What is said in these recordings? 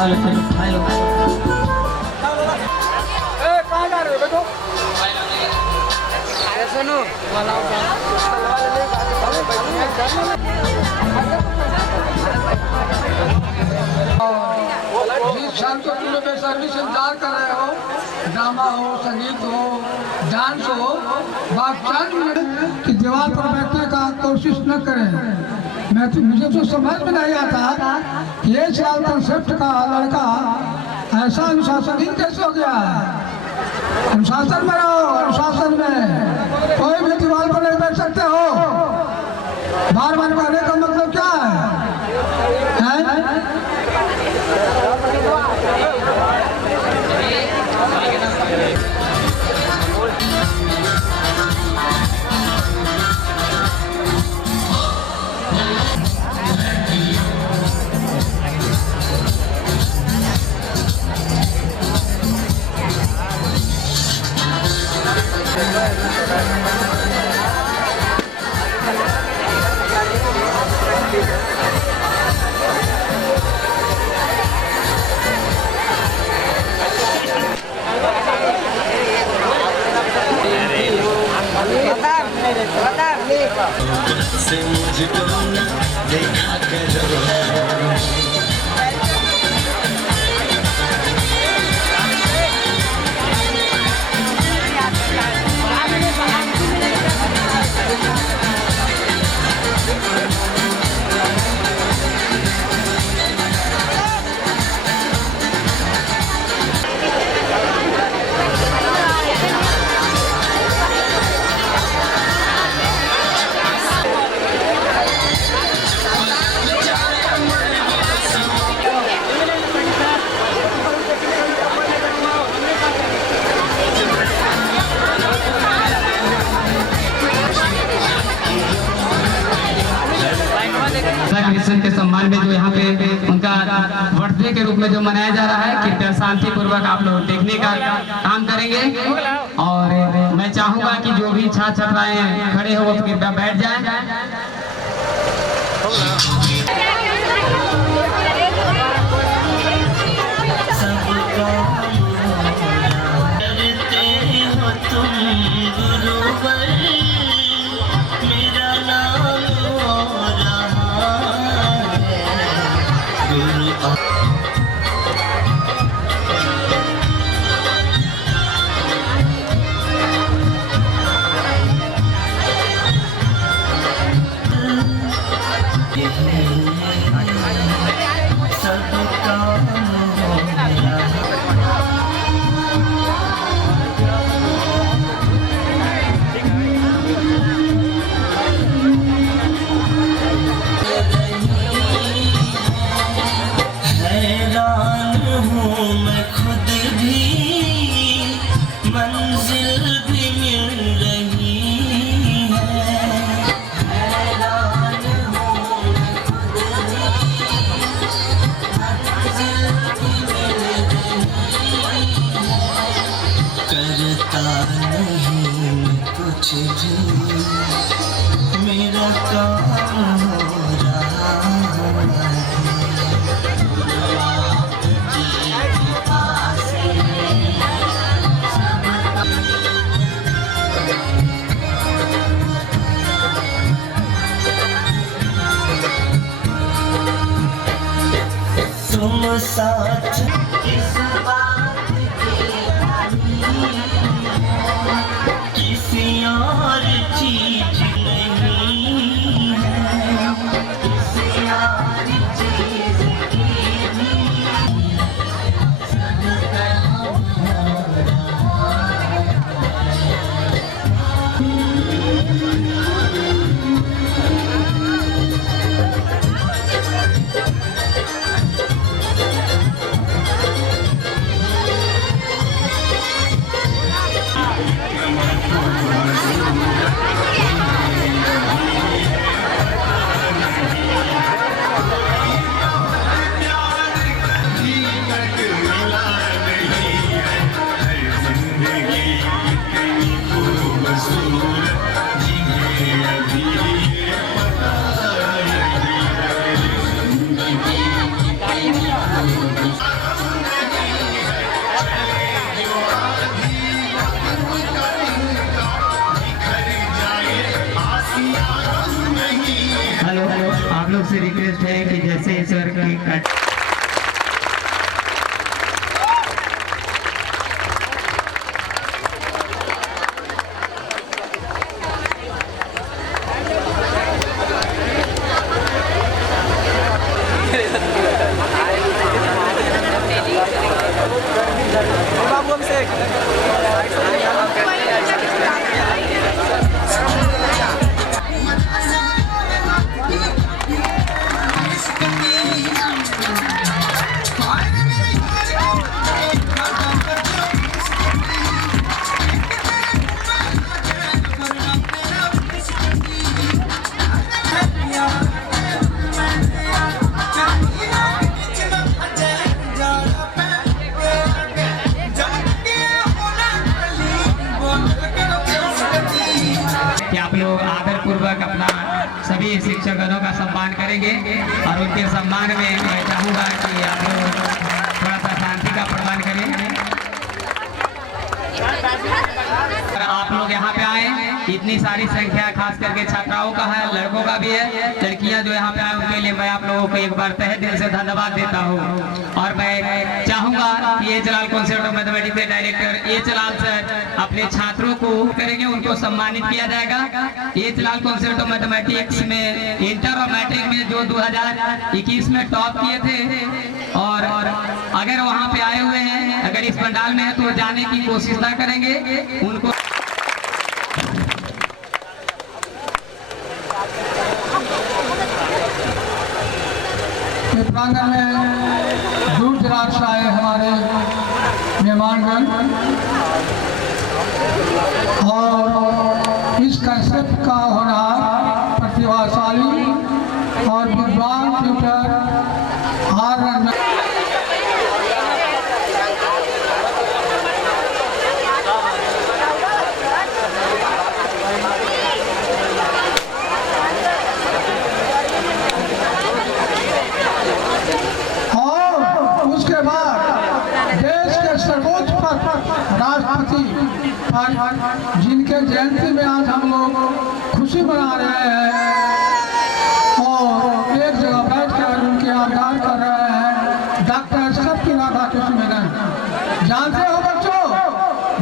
Hello hello कहाँ जा रहे हो देखो सुनो शांति में सर्विस इंतजार कर रहे हो, ड्रामा हो, संगीत हो, डांस हो, बात कि दीवार पर बैठने का कोशिश न करें। मुझे तो समझ में नहीं आता कि 1 साल कंसेप्ट का लड़का ऐसा अनुशासनहीन कैसे हो गया है। अनुशासन में रहो, अनुशासन में कोई भी दीवार पर नहीं बैठ सकते हो। बार बार कहने का मतलब क्या है? से मुझको न देखा करो। कृष्ण के सम्मान में जो यहाँ पे उनका बर्थडे के रूप में जो मनाया जा रहा है, कृपया शांति पूर्वक आप लोग देखने का काम करेंगे। और मैं चाहूंगा कि जो भी छात्र छात्राएं खड़े हो वो कृपया बैठ जाएं। मेरा काम हो रहा तुम साथ किस बात किसी और चीज नहीं है, किसी और चीज हेलो, आप लोग से रिक्वेस्ट है कि जैसे ईश्वर की पूर्वक अपना सभी शिक्षकगणों का सम्मान करेंगे और उनके सम्मान में मैं चाहूँगा कि आप लोग थोड़ा सा शांति का प्रदान करें। आप लोग यहाँ पे आए, इतनी सारी संख्या खास करके छात्राओं का है, लड़कों का भी है, लड़कियां जो यहाँ पे आए उनके लिए मैं आप लोगों को एक बार तहे दिल से धन्यवाद देता हूँ। और मैं चाहूंगा कि ए जलाल कॉन्सेप्ट ऑफ मैथमेटिक्स के डायरेक्टर ए जलाल सर अपने छात्रों को करेंगे, उनको सम्मानित किया जाएगा। ए जलाल कॉन्सेप्ट ऑफ मैथमेटिक्स में इंटर और मैट्रिक में जो 2021 में टॉप किए थे और अगर वहाँ पे आए हुए हैं, अगर इस पंडाल में है तो जाने की कोशिश ना करेंगे उनको। प्रांगण में दूर दराज से आए हमारे मेहमानगण और इस कंसेप्ट का होनहार प्रतिभाशाली और विद्वान ट्यूटर आर जिनके जयंती में आज हम लोग खुशी मना रहे हैं और एक जगह बैठ कर उनके आभार कर रहे हैं। डॉक्टर सत्य राधाकृष्ण मेनन, जानते हो बच्चों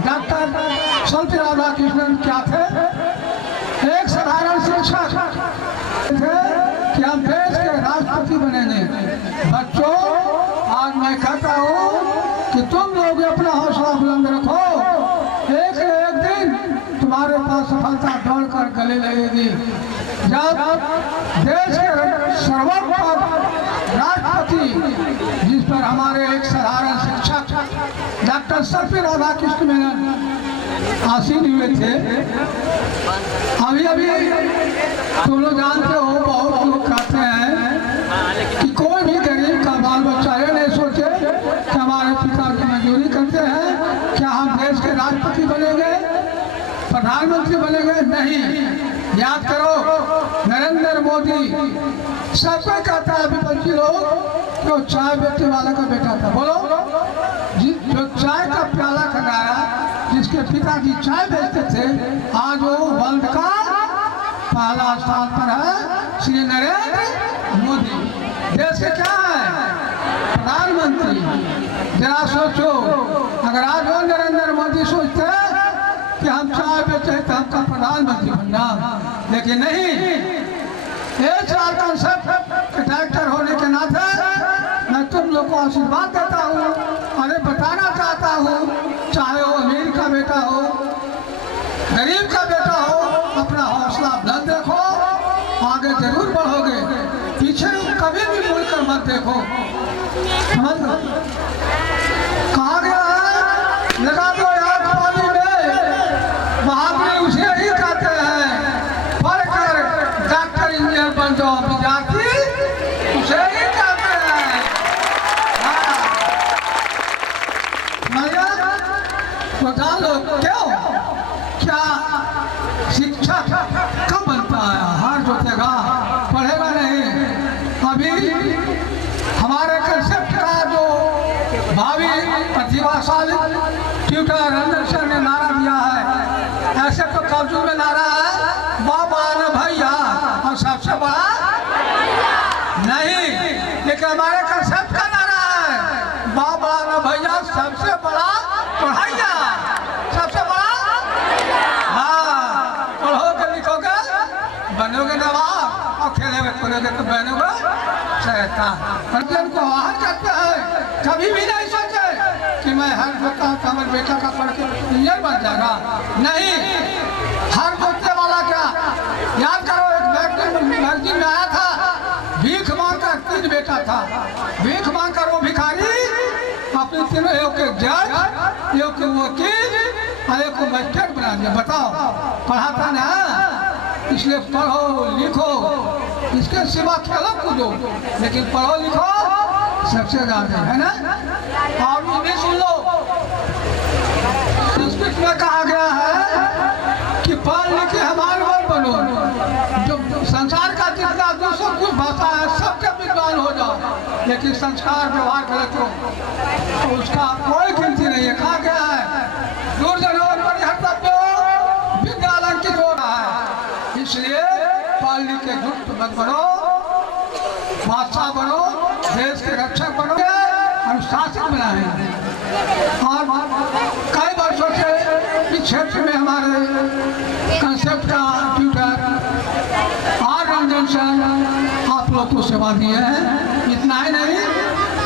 डॉक्टर सत्य राधाकृष्णन क्या थे? एक साधारण शिक्षक थे कि हम देश के राष्ट्रपति बनेंगे। बच्चों आज मैं कहता हूँ कि तुम लोग अपना हौसला बुलंद रखो, एक दिन तुम्हारे पास सफलता दौड़ कर गले लगेगी। जब देश के सर्वोपरि राष्ट्रपति जिस पर हमारे एक साधारण शिक्षक डॉक्टर सर्वपल्ली राधाकृष्ण मेनन आसीन हुए थे, अभी तुम लोग जानते हो, बहुत लोग कहते हैं कि कोई भी गरीब का बाल बच्चा ये नहीं सोचे कि हमारे पिता की मजदूरी करते हैं, क्या हम देश के राष्ट्रपति बनेंगे, प्रधानमंत्री बनेंगे? नहीं। याद करो नरेंद्र मोदी सबको कहता है विपक्षी लोग कि वो चाय बेचने वाला का बेटा था। बोलो, जो चाय का प्याला खगाया, जिसके पिताजी चाय बेचते थे, आज वो वर्ल्ड का पहला स्थान पर है श्री नरेंद्र मोदी। देश के क्या है? प्रधानमंत्री। जरा सोचो, अगर आज वो नरेंद्र मोदी सोचते कि हम चाय बेचे तो हमका प्रधानमंत्री बनना, लेकिन नहीं। एक साल कंसेप्ट डायरेक्टर होने के नाते मैं तुम लोग को आशीर्वाद देता हूँ, अरे बताना चाहता हूँ, चाहे वो अमीर का बेटा हो, गरीब का बेटा हो, अपना हौसला बुलंद रखो, आगे जरूर बढ़ोगे, पीछे कभी भी मुड़कर मत देखो। समझ लो कहा गया है, लगा दो यार पानी में, महावीर उसे ही कहते हैं, पढ़कर डॉक्टर इंजीनियर बन जाओ विद्यार्थी, उसे ही कहते हैं। तो जान लो क्यों, क्या शिक्षक कब बनता है? हार जोतेगा, पढ़ेगा नहीं। अभी हमारे कंसेप्ट का जो भावी प्रतिभाशाली ट्यूटर रंजन सर ने नारा दिया है, ऐसे तो कब्जों में नारा है, बाबा न भैया, और सबसे बड़ा हमारे कंसेप्ट का नारा है बाबा न भैया सबसे बड़ा पढ़ाइया, सबसे बड़ा। हाँ, पढ़ोगे लिखोगे बनोगे नवाब और खेलोगे कूदोगे तो बनोगे शैतान। अर्जुन को आह्वान करते हैं, कभी भी नहीं सोचे कि मैं हर सोचता हूँ हमारे बेटा का पढ़ के इंजीनियर बन जाएगा। नहीं, हर सोचने वाला क्या, याद करो एक मैगजीन में आया था, भीख मांग कर 3 बेटा था, भीख मांग कर वो भिखारी अपने तीनों एक जज, एक वकील और एक मजिस्ट्रेट बना दिया। बताओ, पढ़ाता ना, इसलिए पढ़ो लिखो, इसके सिवा खेलो कूदो, लेकिन पढ़ो लिखो सबसे ज्यादा, है ना। और ये भी सुन लो, संस्कृत में कहा गया है कि पढ़ लिखे हमारे मन बनो, जो संसार का जितना दूसरा कुछ भाषा है सबके विद्वान हो जाओ, लेकिन संस्कार व्यवहार गलत हो तो उसका कोई गिनती नहीं है। कहा गया है दूरदर्शन पर हर तत्व विद्यालंकित हो रहा है, इसलिए पढ़ लिखे दुष्ट मत बनो, बादशाह बनो, देश के रक्षक बनो, अनुशासित बनाए। और कई वर्षों से इस क्षेत्र में हमारे कंसेप्ट का ट्यूटर और रंजन सर आप लोग को सेवा दिए हैं। इतना ही नहीं,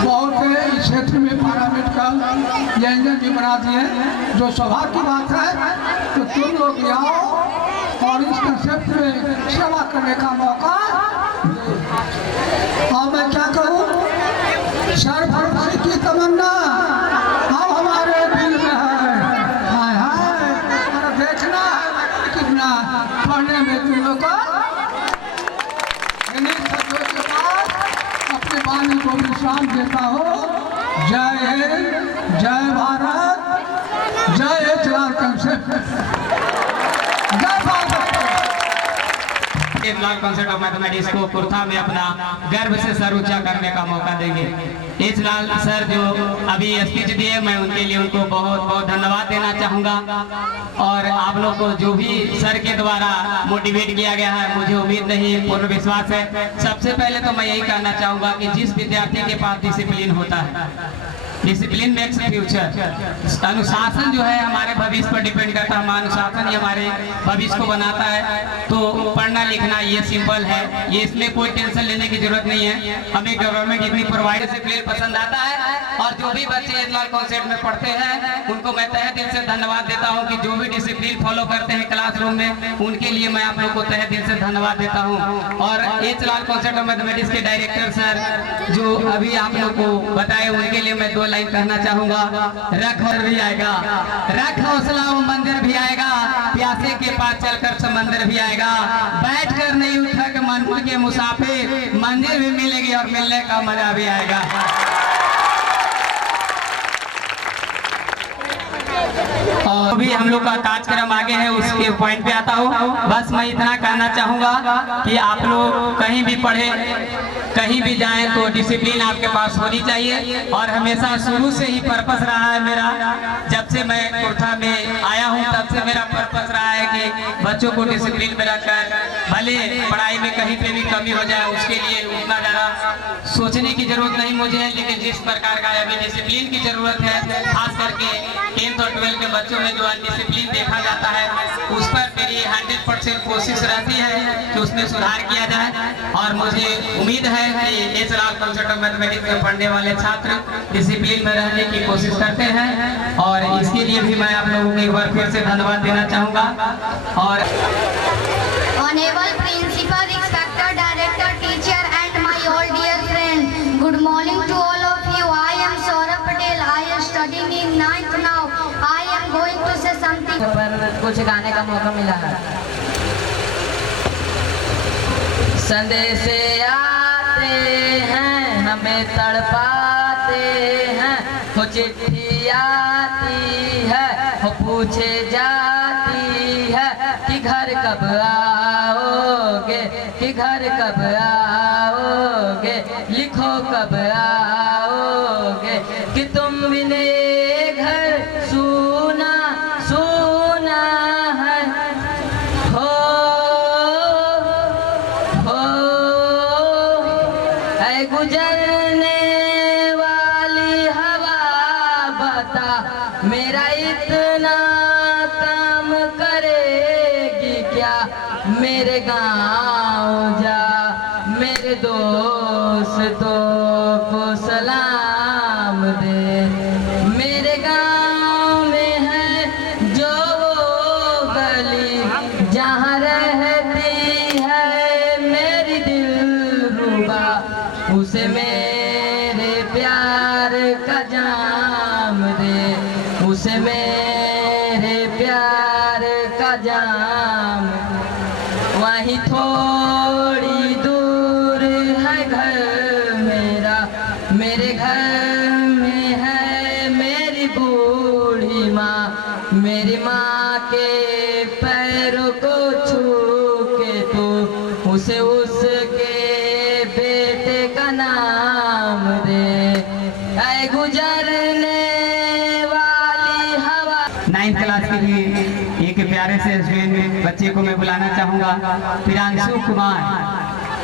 बहुत इस क्षेत्र में पैरामेडिकल व्यंजन भी बना दिए, जो सौभाग्य की बात है। तो तुम लोग आओ और इस कंसेप्ट में सेवा करने का मौका। और मैं क्या कहूँ, सर्वभक्ति की तमन्ना अब हमारे दिल में है। हाय हाय, देखना है कितना पढ़ने में तुम लोग को। के बाद अपने वाणी को विश्राम देता हो। जय हिंद, जय भारत, जय चलान कंसेप्ट, जय Bharat. Block concept of mathematics को कुर्था में अपना गर्व से सर ऊंचा करने का मौका देंगे। एच लाल सर जो अभी स्पीच दिए, मैं उनके लिए उनको बहुत बहुत धन्यवाद देना चाहूँगा। और आप लोग को जो भी सर के द्वारा मोटिवेट किया गया है, मुझे उम्मीद नहीं पूर्ण विश्वास है। सबसे पहले तो मैं यही कहना चाहूँगा कि जिस विद्यार्थी के पास डिसिप्लिन होता है, डिसिप्लिन मेक्स फ्यूचर। अनुशासन जो है हमारे भविष्य पर डिपेंड करता है, अनुशासन ही हमारे भविष्य को बनाता है। तो पढ़ना लिखना ये सिंपल है, ये इसमें कोई टेंशन लेने की जरूरत नहीं है। हमें गवर्नमेंट इतनी प्रोवाइड डिसिप्लिन पसंद आता है। और जो भी बच्चे एच लाल कॉन्सेप्ट में पढ़ते हैं उनको मैं तहे दिल से धन्यवाद देता हूँ कि जो भी डिसिप्लिन फॉलो करते हैं क्लासरूम में, उनके लिए मैं आप लोग को तहे दिल से धन्यवाद देता हूँ। और H Lal concept of mathematics के डायरेक्टर सर जो अभी आप लोग को बताए, उनके लिए मैं 2 लाइन कहना चाहूंगा। रख और भी आएगा, रख हौसला वो मंदिर भी आएगा, प्यासे के पास चलकर समंदर भी आएगा, बैठ कर नहीं उठा के मन के मुसाफिर, मंदिर भी मिलेगी और मिलने का मजा भी आएगा। और भी हम लोग का कार्यक्रम आगे है, उसके पॉइंट पे आता हूँ। बस मैं इतना कहना चाहूँगा कि आप लोग कहीं भी पढ़े, कहीं भी जाएं तो डिसिप्लिन आपके पास होनी चाहिए। और हमेशा शुरू से ही पर्पस रहा है मेरा, जब से मैं कुर्था में आया हूँ तब से मेरा पर्पस रहा है कि बच्चों को डिसिप्लिन में रखकर, भले पढ़ाई में कहीं पे भी कमी हो जाए उसके लिए उतना ज़्यादा सोचने की जरूरत नहीं मुझे है। लेकिन जिस प्रकार का अभी डिसिप्लिन की जरूरत है, खास करके 10th और 12th के बच्चों में जो अनडिसिप्लिन देखा जाता है, उस पर मेरी 100% कोशिश रहती है कि उसमें सुधार किया जाए। और मुझे उम्मीद है कि H Lal concept of mathematics में पढ़ने वाले छात्र डिसिप्लिन में रहने की कोशिश करते हैं। और इसके लिए भी मैं आप लोगों को एक बार फिर से धन्यवाद देना चाहूँगा। और Honorable Principal, respected Director, Teacher and my all dear friend, good morning to all of you. I am Saurabh Patel. I am studying in 9th now. I am going to say something. पर कुछ गाने का मौका मिला है। संदेश आते हैं हमें तड़पाते हैं, वो चिट्ठी आती है वो पूछे जाती है कि घर कब आओगे, कि घर कब आओगे, लिखो कब आओगे, कि तुम बिने घर सूना सूना है। हो ऐ गुजरने दोस्तों को सलाम दे। मेरे गांव में है जो वो गली जहाँ रहती है मेरी दिलरुबा, उसे मेरे प्यार का जाम दे, उसे मेरे प्यार का जाम। वहीं थोड़ी दूर है घर मेरा, मेरे घर में है मेरी बूढ़ी माँ। मेरी माँ के पैरों को छू के तो उसे उसके बेटे का नाम दे। ऐ गुजरने वाली हवा। 9th क्लास के लिए एक प्यारे से स्टूडेंट बच्चे को मैं बुलाना चाहूंगा, Priyanshu Kumar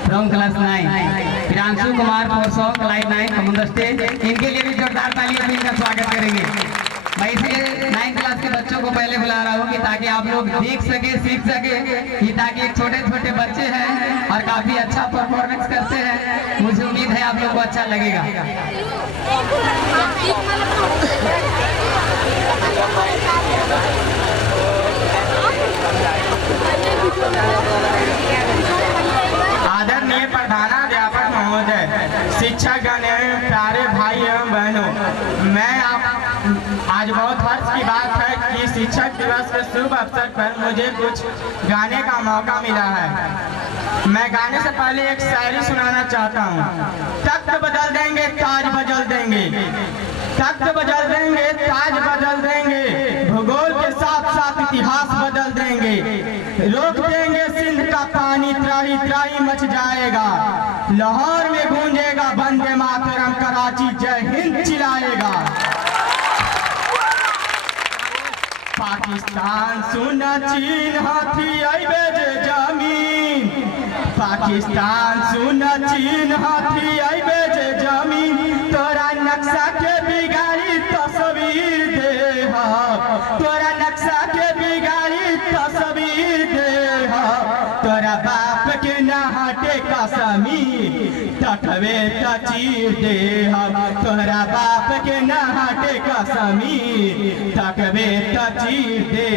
from class 9। Priyanshu Kumar for song class 9 come on the stage. इनके लिए भी जोरदार तालियों से इनका स्वागत करेंगे। मैं इसलिए 9th क्लास के बच्चों को पहले बुला रहा हूँ कि ताकि आप लोग देख सके, सीख सके कि ताकि एक छोटे छोटे बच्चे हैं और काफी अच्छा परफॉर्मेंस करते हैं। मुझे उम्मीद है आप लोग को अच्छा लगेगा। आदरणीय प्रधानाध्यापक महोदय, शिक्षकगण एवं प्यारे भाई एवं बहनों, मैं आज बहुत हर्ष की बात है कि शिक्षक दिवस के शुभ अवसर पर मुझे कुछ गाने का मौका मिला है। मैं गाने से पहले एक शायरी सुनाना चाहता हूँ। तख्त बदल देंगे, ताज बदल देंगे, तख्त बदल देंगे, ताज बदल देंगे, भूगोल के साथ साथ इतिहास बदल देंगे, रोक देंगे सिंध का पानी, त्राही त्राही मच जाएगा, लाहौर में गूंजेगा वंदे मातरम, कराची जय हिंद चिल्लाएगा। पाकिस्तान सुना चीन हाथी आइबे जे जमीन, पाकिस्तान सुना चीन हाथी आइबे जे जमीन, तोरा नक्शा के बिगाड़ी तस्वीर दे, तोरा नक्शा के बिगाड़ी तस्वीर दे, तोरा बाप के नहाटे कश्मीर तटवे तचीर दे, तोरा बाप के नहाटे कश्मीर तटवे तचीर दे।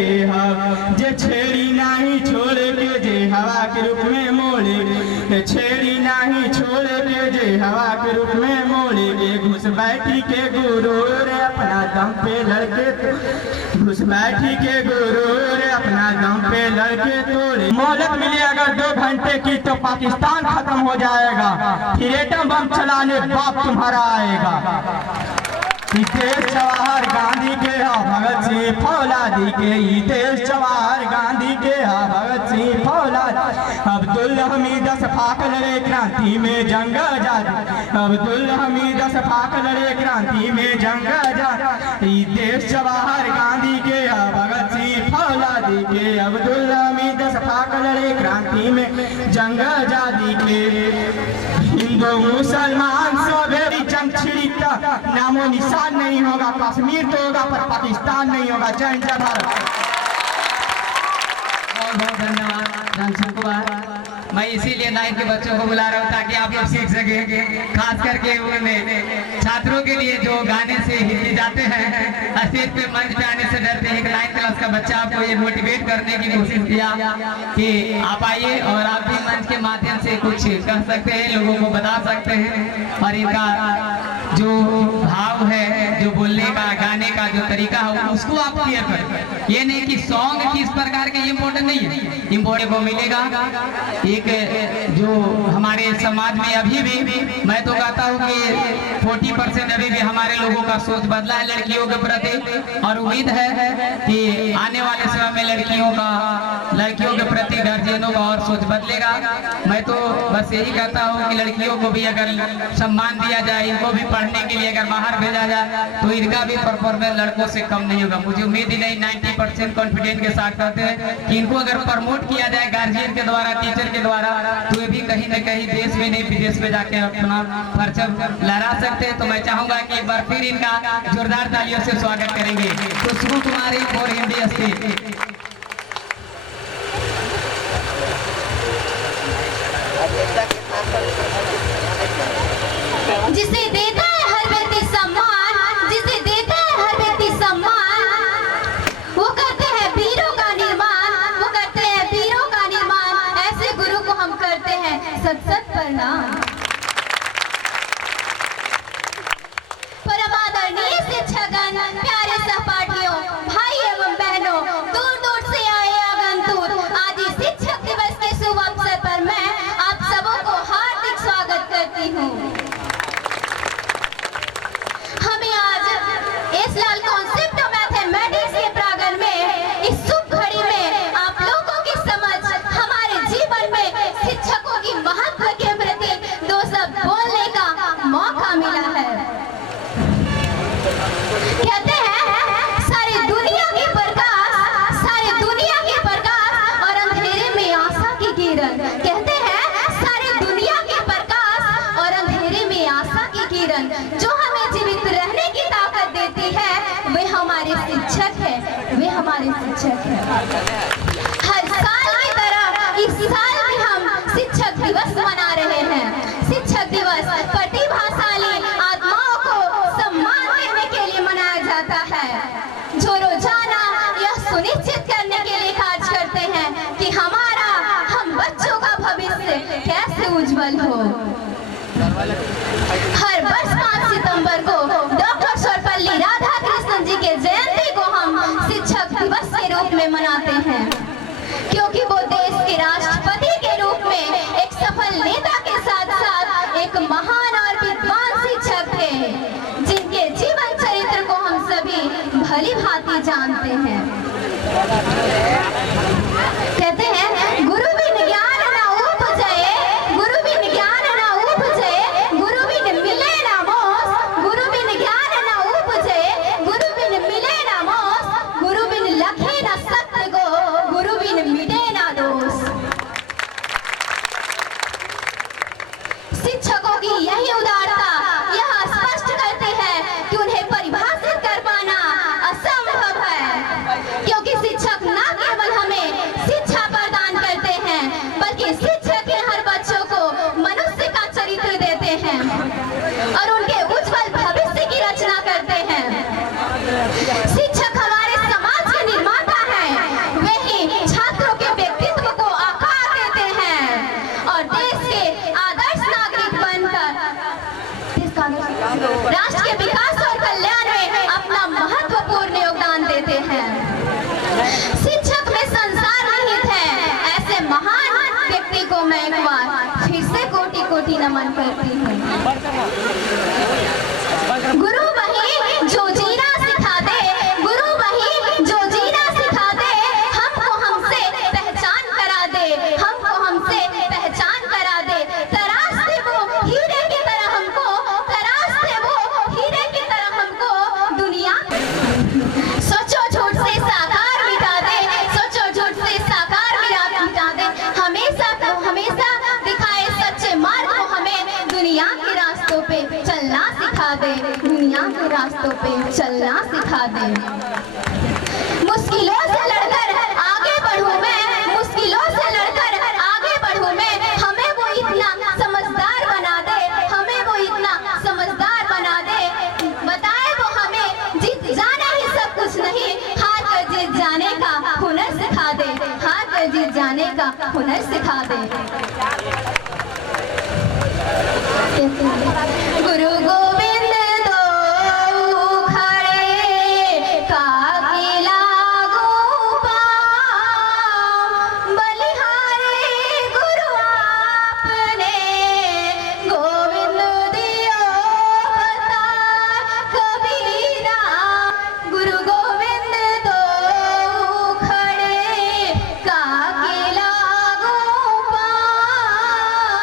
जे छेड़ी नहीं छोड़ के जे हवा के रूप में मोड़े, छेड़ी नहीं छोड़ के जे हवा के रूप में मोड़े, घुस बैठी के गुरूर अपना दम पे लड़के, घुस बैठी के गुरूर अपना दम पे लड़के तोड़े। मोहलत मिली अगर 2 घंटे की तो पाकिस्तान खत्म हो जाएगा, फिर एटम बम चलाने बाप तुम्हारा आएगा। देश जवाहर गांधी के हा भगत सिंह फौलादी के, देश जवाहर गांधी के हा भगत सिंह फौलादी, अब्दुल हमीद शफाक लड़े क्रांति में जंग आजादी, अब्दुल हमीद शफाक लड़े क्रांति में जंग आजादी, देश जवाहर गांधी के हा भगत सिंह फौलादी के, अब्दुल हमीद शफाक लड़े क्रांति में जंग आजादी के। हिंदू मुसलमान सबेरी जंग छिड़ी नामो निशान नहीं होगा, कश्मीर तो होगा पर पाकिस्तान नहीं होगा। जय हिंद जय भारत। बहुत बहुत धन्यवाद प्रियांशु कुमार। मैं इसीलिए 9th के बच्चों को बुला रहा हूँ ताकि आप लोग सीख सके, खास करके उन्हें छात्रों के लिए जो गाने से हिंदी जाते हैं, स्टेज पे मंच पे आने से डरते हैं। 9th क्लास का बच्चा आपको ये मोटिवेट करने की कोशिश किया कि आप आइए और आप भी मंच के माध्यम से कुछ कह सकते हैं, लोगों को बता सकते हैं, और इनका जो भाव है, जो बोलने का, गाने का जो तरीका है, उसको आप क्लियर करें। ये नहीं कि सॉन्ग किस प्रकार के इम्पोर्टेंट नहीं है, इम्पोर्टेंट को मिलेगा। एक जो हमारे समाज में अभी भी मैं तो कहता हूँ कि 40% अभी भी हमारे लोगों का सोच बदला है लड़कियों के प्रति, और उम्मीद है कि आने वाले समय में लड़कियों के प्रति गार्जियनों का और सोच बदलेगा। मैं तो बस यही कहता हूँ कि लड़कियों को भी अगर सम्मान दिया जाए, इनको भी पढ़ने के लिए अगर बाहर भेजा जाए तो इनका भी परफॉर्मेंस लड़कों से कम नहीं होगा। मुझे उम्मीद ही नहीं, 90% कॉन्फिडेंस के साथ कहते हैं कि इनको अगर प्रमोट किया जाए गार्जियन के द्वारा, टीचर के द्वारा, तो ये भी कहीं न कहीं देश में नहीं विदेश में जाके अपना परचम लहरा सकते हैं। तो मैं चाहूंगा कि एक बार फिर इनका जोरदार तालियों से स्वागत करेंगे। तो शुरू कुमारी और हिंदी स्टेज। अच्छा जिसे देता है हर व्यक्ति सम्मान, जिसे देता है हर व्यक्ति सम्मान, वो करते हैं वीरों का निर्माण, वो करते हैं वीरों का निर्माण। ऐसे गुरु को हम करते हैं सत सत प्रणाम। परम आदरणीय शिक्षकगण, प्यारे सहपाठियों, भाई एवं बहनों, दूर दूर से आए आगंतुक, आज इस शिक्षक दिवस के शुभ अवसर पर मैं आप सबों को हार्दिक स्वागत करती हूँ। हमें आज इस लाल कॉन्सेप्ट ऑफ मैथमेटिक्स के प्रांगण में इस शुभ घड़ी में आप लोगों की समझ हमारे जीवन में शिक्षकों की महत्व के प्रति दो शब्द बोलने का मौका मिला है। कहते हैं सारी दुनिया के प्रकाश, सारी दुनिया के प्रकाश और अंधेरे में आशा की किरण। कहते हैं सारी दुनिया के प्रकाश और अंधेरे में आशा की किरण। जो हमें जीवित रहने की ताकत देती है वे हमारे शिक्षक है, वे हमारे शिक्षक है। हर साल की तरह इस साल भी हम शिक्षक दिवस मना रहे हैं। शिक्षक दिवस प्रतिभाशाली आत्माओं को सम्मान देने के लिए मनाया जाता है, जो रोजाना यह सुनिश्चित करने के लिए कार्य करते हैं कि हम बच्चों का भविष्य कैसे उज्जवल हो। हर वर्ष 5 सितंबर को डॉक्टर सर्वपल्ली राधाकृष्णन जी के जयंती को हम शिक्षक दिवस के रूप में मनाते हैं, क्योंकि वो देश के राष्ट्रपति के रूप में एक सफल नेता के साथ साथ एक महान और विद्वान शिक्षक थे, जिनके जीवन चरित्र को हम सभी भली भांति जानते हैं। कहते हैं गुरु बिन ज्ञान न उपजय, गुरु बिन ज्ञान न उपजय, गुरु बिन मिले न मोस, गुरु बिन ज्ञान न उपजय, गुरु बिन मिले न मोस, गुरु बिन लखे न सत्य गो, गुरु बिन मिटे न दोष। शिक्षकों की यही उदारता यह स्पष्ट करते हैं कि उन्हें परिभाषित कर पाना असंभव है, क्योंकि शिक्षक न केवल हमें शिक्षा प्रदान करते हैं बल्कि शिक्षक ही हर बच्चों को मनुष्य का चरित्र देते हैं और उनके उज्जवल भविष्य की रचना करते हैं। शिक्षक हमारे समाज के निर्माता हैं, वे ही छात्रों के व्यक्तित्व को आकार देते हैं और देश के आदर्श नागरिक बनकर राष्ट्र के विकास और कल्याण में अपना महत्वपूर्ण योगदान देते हैं। शिक्षक में संसार निहित है, ऐसे महान व्यक्ति को मैं एक बार फिर से कोटि कोटि नमन करती हूँ। गुरु वही जो जीना सिखा दे, गुरु वही जो जीना सिखा दे, हमको हमसे पहचान करा दे, हमको हमसे पहचान करा दे। तराश से वो हीरे की तरह हमको, तराश से वो हीरे की तरह हमको दुनिया। सोचो झूठ से साकार मिटा दे, सोचो झूठ से साकार मिटा दे। हमेशा दिखाए सच्चे मार्ग को हमें दुनिया के रास्तों पे चलना सिखा दे, दुनिया के रास्तों पे चलना सिखा दे। मुश्किलों से लड़कर आगे बढ़ूं मैं, मुश्किलों से लड़कर आगे बढ़ूं मैं। हमें वो इतना समझदार बना दे, हमें वो इतना समझदार बना दे। बताए वो हमें जीत जाना ही सब कुछ नहीं, हार कर जीत जाने का हुनर सिखा दे, हार कर जीत जाने का हुनर सिखा दे। गुरु गोविंद दो खड़े काकी लागू पाँव, बलिहारे गुरु आपने गोविंद दियो बता कबीरा। गुरु गोविंद दो खड़े काकी लागू पाँव,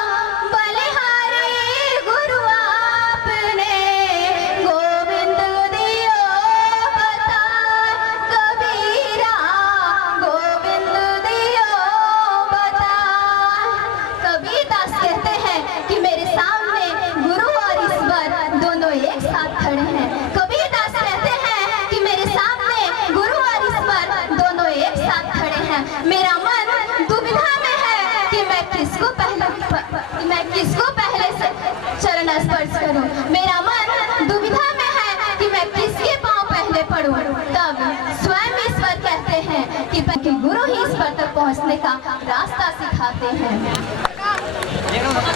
बसने का रास्ता सिखाते हैं।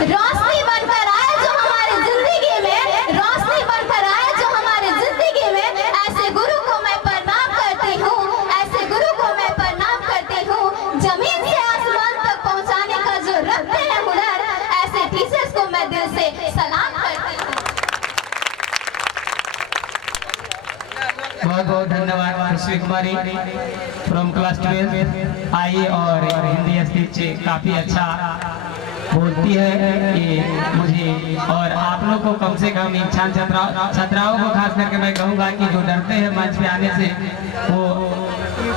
रोशनी बनकर आए जो हमारी जिंदगी में, रोशनी बनकर आए जो हमारी जिंदगी में, ऐसे गुरु को मैं प्रणाम करती हूँ, ऐसे गुरु को मैं प्रणाम करती हूँ। जमीन से आसमान तक पहुँचाने का जो रखते हैं हुनर, ऐसे टीचर्स को मैं दिल से सलाम करती हूँ। बहुत बहुत धन्यवाद खुशबू कुमारी फ्रॉम क्लास 12 आई और हिंदी स्पीच काफ़ी अच्छा बोलती है कि मुझे और आप लोग को कम से कम इन छात्राओं को खास करके मैं कहूँगा कि जो डरते हैं मंच पे आने से वो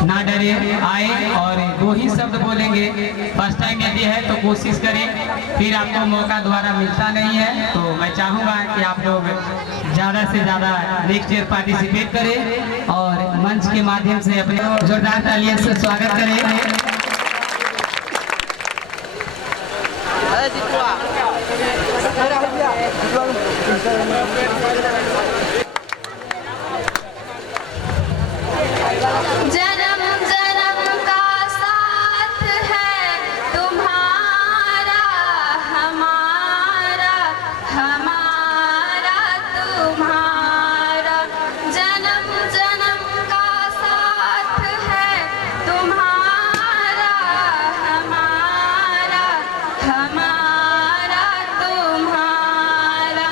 ना डरे, आए और 2 ही शब्द बोलेंगे। फर्स्ट टाइम यदि है तो कोशिश करें, फिर आपको मौका दोबारा मिलता नहीं है। तो मैं चाहूँगा कि आप लोग ज़्यादा से ज़्यादा नेक्स्ट ईयर पार्टिसिपेट करें और मंच के माध्यम से अपने जोरदार तालियों से स्वागत करें। जन्म जन्म का साथ है तुम्हारा, हमारा हमारा तुम्हारा। जन्म जन्म का साथ है तुम्हारा, हमारा हमारा तुम्हारा।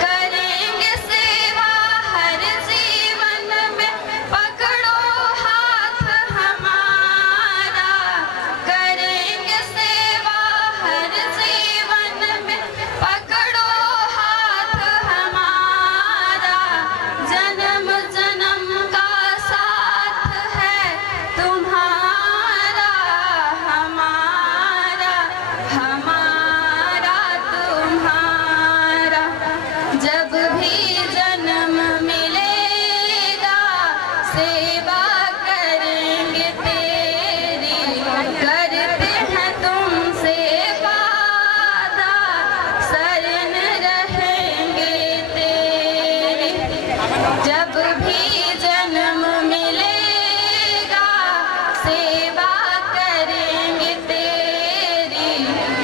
करेंगे सेवा हर जीवन में, पकड़ो हाथ हमारा। करेंगे सेवा हर जीवन में, पकड़ो हाथ हमारा। जन्म जन्म का साथ है तुम्हारा, हमारा हमारा तुम्हारा। जब भी जन्म मिलेगा सेवा करेंगे तेरी, करते हैं तुमसे वादा, शरण रहेंगे तेरी। जब भी जन्म मिलेगा सेवा करेंगे तेरी,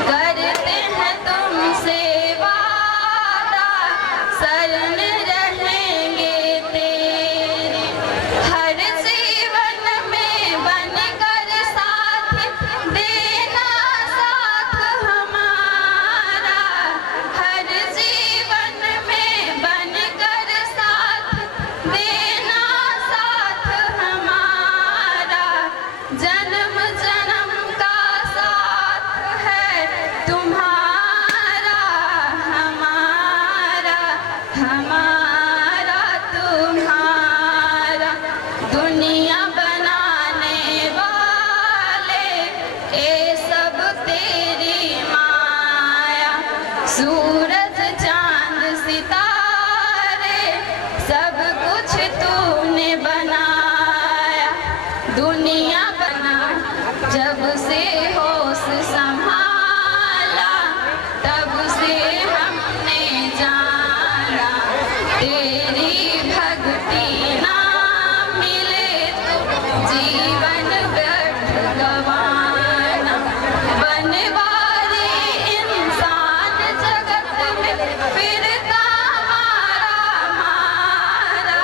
करते हैं तुमसे वादा, शरण रहेंगे तेरी। हर जीवन में बनकर साथ देना साथ हमारा। हर जीवन में बनकर साथ देना साथ हमारा। जन्म जन्म का साथ है तुम्हारा, हमारा हमारा तुम्हारा। दुनिया बनाने वाले ये सब तेरी माया। सूरज चांद सितारे सब कुछ तूने बनाया। दुनिया बना जब से होश संभाला, तब से हमने जाना तेरी भक्ति ना मिले तो जीवन व्यर्थ गवाना। बनवारी इंसान जगत में फिरता मारा मारा।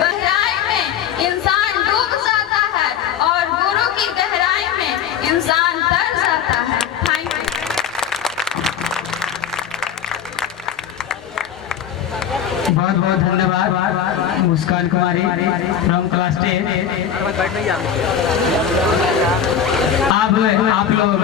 गहराई में इंसान डूब जाता है और गुरु की गहराई में इंसान तर जाता है। Thank you. बहुत बहुत धन्यवाद मुस्कान कुमारी फ्रॉम क्लास 10। अब आप लोग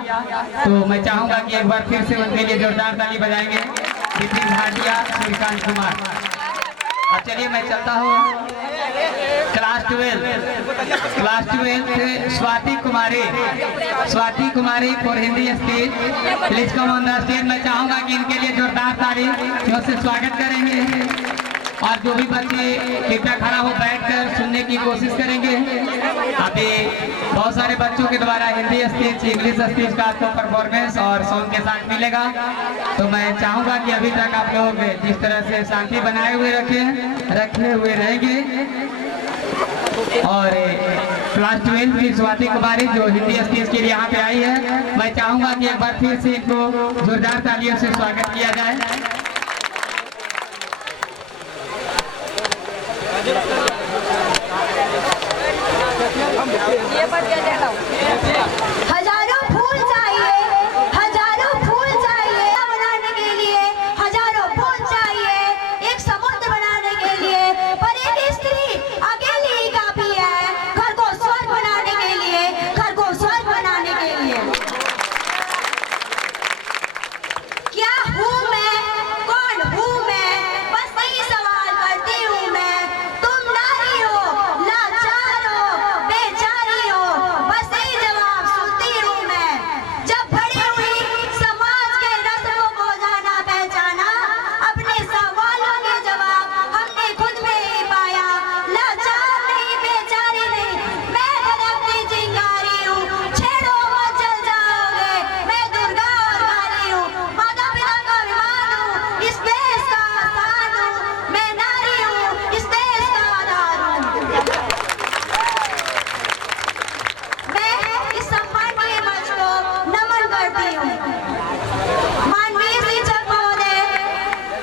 तो मैं चाहूंगा कि एक बार फिर से उनके लिए जोरदार ताली बजाएंगे। बिपिन भाटिया, श्रीकांत कुमार। अब चलिए मैं चलता हूँ class 12 Swati Kumari for Hindi speech. Please come on the stage. मैं चाहूंगा कि इनके लिए जोरदार ताली से स्वागत करेंगे और जो भी बच्चे कृपया खड़ा हो बैठकर सुनने की कोशिश करेंगे। अभी बहुत सारे बच्चों के द्वारा हिंदी स्पीच, इंग्लिश स्पीच का आपको परफॉर्मेंस और सॉन्ग के साथ मिलेगा। तो मैं चाहूंगा कि अभी तक आप लोग जिस तरह से शांति बनाए हुए रखे हुए रहेंगे। और क्लास 12 की स्वाति कुमारी जो हिंदी स्पीच के लिए यहाँ पे आई है, मैं चाहूंगा कि एक बार फिर से इनको जोरदार तालियों से स्वागत किया जाए। हजारों फूल चाहिए बनाने के लिए, हजारों फूल चाहिए एक समुद्र बनाने के लिए, पर एक स्त्री अकेली ही काफी है घर को स्वर्ग बनाने के लिए, घर को स्वर्ग बनाने के लिए। क्या हूँ मैं, कौन हूँ मैं, बस यही सवाल करती हूँ मैं। तुम नारी हो, लाचार हो, बेचारी हो, बस यही जवाब सुनती हूँ मैं। जब बड़ी हुई समाज के रस्मों को जाना पहचाना, अपने सवालों के जवाब हमने खुद में ही पाया। लाचार नहीं, बेचारी नहीं, मैं धर्म की चिंगारी हूँ। छेड़ो मत जल जाओगे, मैं दुर्गा और काली हूँ। माता पिता का अभिमान हूँ, इस देश का आसान हूँ। मैं नारी हूँ, इस देश का आधार हूँ। मैं इस सम्मानीय मंच को नमन करती हूँ। माननीय शिक्षक महोदय,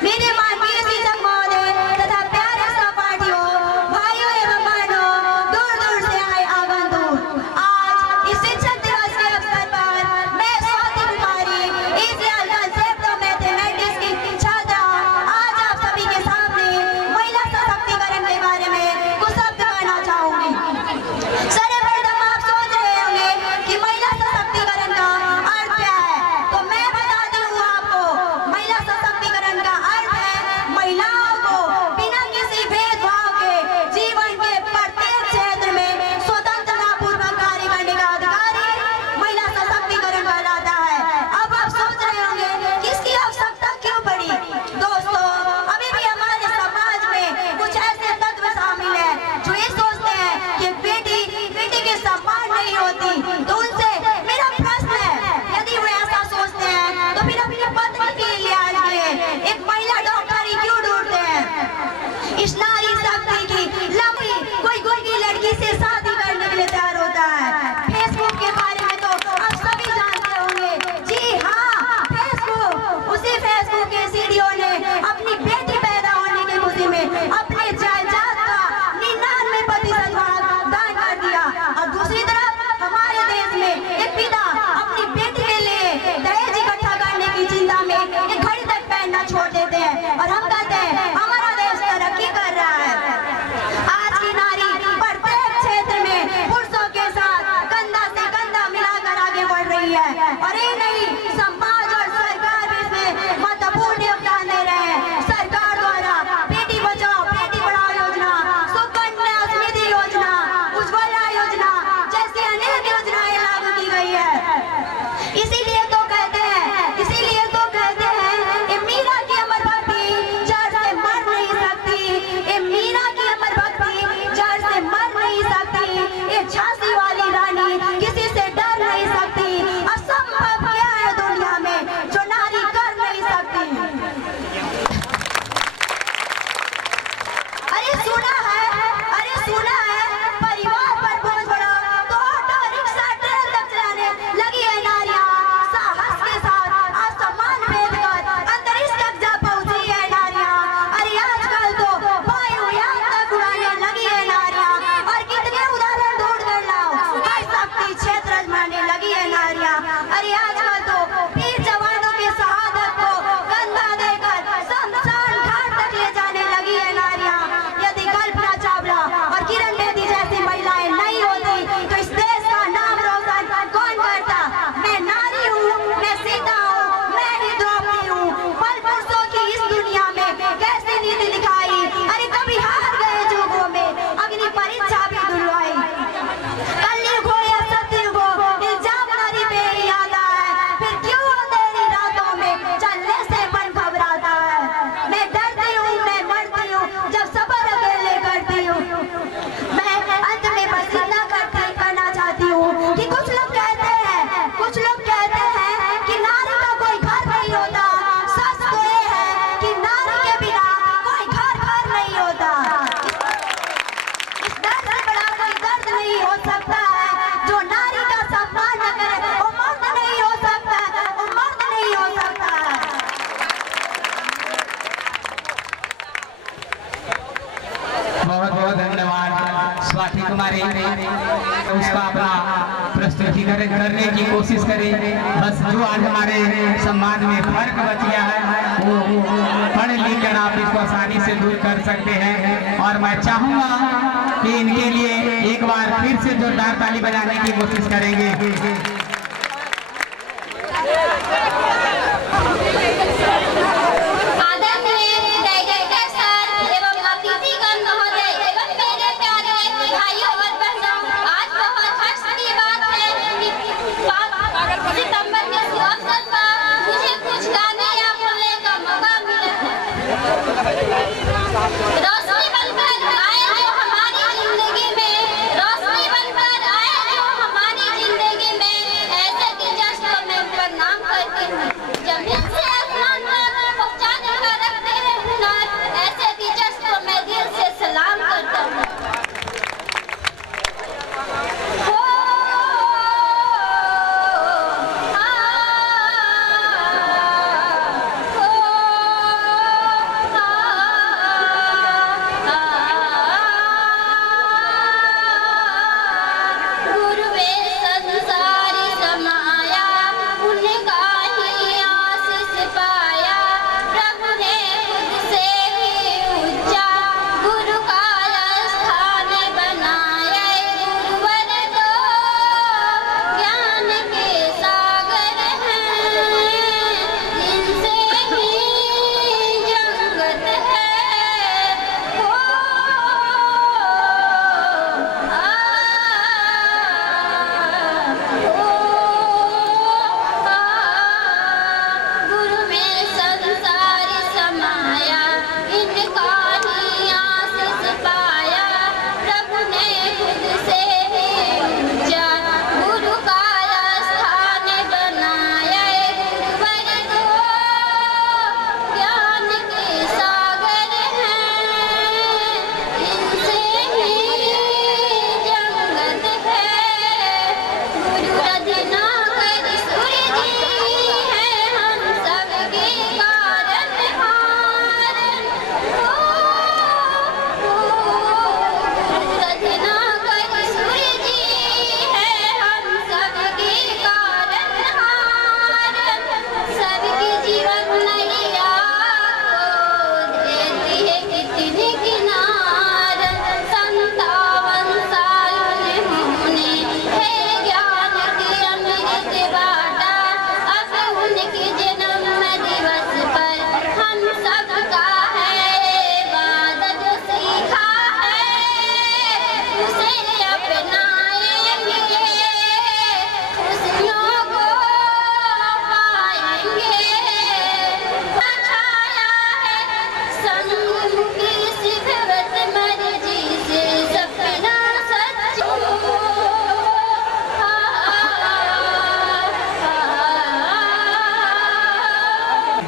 मेरे माननीय शिक्षक महोदय तथा प्यारे सहपाठियों, भाइयों एवं बहनों, दूर दूर से आए आगंतुक, आज इस शिक्षक दिवस के अवसर पर मैं स्वाति कुमारी ECL कंसेप्ट ऑफ मैथमेटिक्स की छात्रा आज आप सभी के सामने महिला सशक्तिकरण के बारे में कुछ शब्द कहना चाहूंगी। सर्वप्रथम आप सोच रहे होंगे कि महिला सशक्तिकरण का अर्थ क्या है, तो मैं बताती हूँ आपको। महिला सशक्तिकरण का अर्थ है महिलाओं को बिना किसी भेदभाव के जीवन के प्रत्येक क्षेत्र में स्वतंत्रता पूर्वक कार्य करने का अधिकारी महिला सशक्तिकरण कहलाता है। अब आप सोच रहे होंगे कि इसकी आवश्यकता क्यों पड़ी। दोस्तों, अभी भी हमारे समाज में कुछ ऐसे तत्व शामिल हैं जो ये सोचते हैं कि बेटी के सम्मान नहीं होती। तो उनसे मेरा प्रश्न है, यदि वो ऐसा सोचते हैं तो फिर अपनी पत्नी के लिहाज लिए एक महिला डॉक्टरी क्यों ढूंढते हैं। इस नारी शक्ति की लंबी कोई की लड़की से शादी करने के लिए तैयार होता है। फेसबुक के बारे में तो आप सभी जानते होंगे। जी हाँ, फेसबुक, उसी फेसबुक के सीडीओ ने अपनी बेटी पैदा होने की खुशी में अपने जायदाद का 99% भाग दान कर दिया। और दूसरी तरफ हमारे देश में एक पिता अपनी बेटी के लिए दहेज इकट्ठा करने की चिंता में एक घड़ी तक पहनना छोड़ देते हैं और हम कहते हैं हमारा देश तरक्की कर रहा है। आज की नारी प्रत्येक क्षेत्र में पुरुषों के साथ कंधा से कंधा मिलाकर आगे बढ़ रही है। और ये नहीं, समाज और सरकार भी इसमें महत्वपूर्ण योगदान दे रहे हैं। सरकार द्वारा बेटी बचाओ बेटी पढ़ाओ योजना, सुकन्या समृद्धि योजना, उज्ज्वला योजना जैसी अनेक योजनाएं लागू की गई है। इसीलिए तो कहते हैं ये मीरा की अमर भक्ति जड़ से मर नहीं सकती। ये मीरा की अमर भक्ति जड़ से मर नहीं सकती। ये झांसी वाली रानी किसी से डर नहीं सकती। असंभव क्या है दुनिया में जो नारी कर नहीं सकती। अरे सुना है परिवार पर बोझ पड़ा तो ऑटो रिक्शा ट्रेन तक चलाने लगी है नारियां। साहस के साथ आसमान भेद कर अंतरिक्ष तक जा पहुंची है नारियां। अरे आजकल तो वायुयान तक उड़ाने लगी है नारियां। और कितने उदाहरण ढूंढ कर लाओ, हर शक्ति क्षेत्र आजमाने लगी है नारियां। अरे आजकल तो वीर जवानों के शहादत को कंधा देकर शमशान घाट तक ले जाने लगी है नारियां। यदि कल स्वाति कुमारी उसका अपना प्रस्तुति करने की कोशिश करें। बस जो आज हमारे सम्मान में फर्क बच गया है वो पढ़ लिख कर आप इसको आसानी से दूर कर सकते हैं। और मैं चाहूंगा कि इनके लिए एक बार फिर से जोरदार ताली बजाने की कोशिश करेंगे। रोशनी बनकर आए जो हमारी जिंदगी में, रोशनी बनकर आए जो हमारी जिंदगी में, ऐसे टीचर्स को मैं प्रणाम करती हूँ। जमीन से आसमान तक पहुँचाने का रखते हैं हुनर, ऐसे टीचर्स को मैं दिल से सलाम करता हूँ।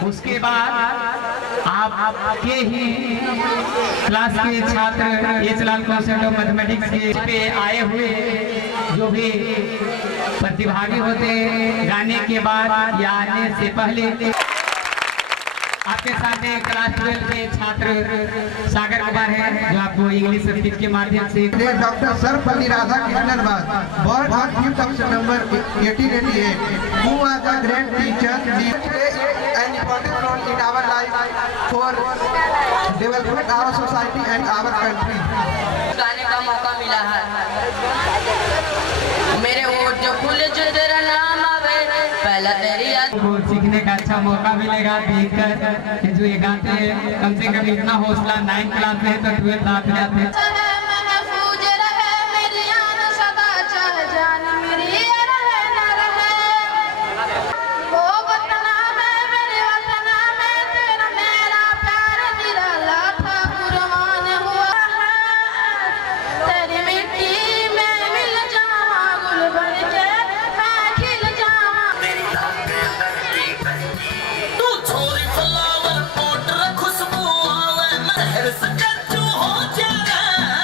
उसके बाद आपके ही क्लास के छात्र एचलाल कॉन्सेप्ट ऑफ मैथमेटिक्स के पे आए हुए जो भी प्रतिभागी होते गाने के बाद या आने से पहले आपके साथ क्लास 12 के छात्र सागर कुमार है जो आपको इंग्लिश स्पीच के माध्यम से doctor Sarvepalli Radhakrishnan born on 5th of September 1888 who was a great teacher an important role in our life for development our society and our country. गाने का मौका मिला है मेरे वो जो फूल जो तेरा नाम आवे पहला तेरी याद को सीखने का अच्छा मौका मिलेगा देखकर जो ये गाते हैं कम से कम इतना हौसला 9th क्लास में तो 12th आते जाते हैं। खुशबू आवे महर सच्चू हो जाए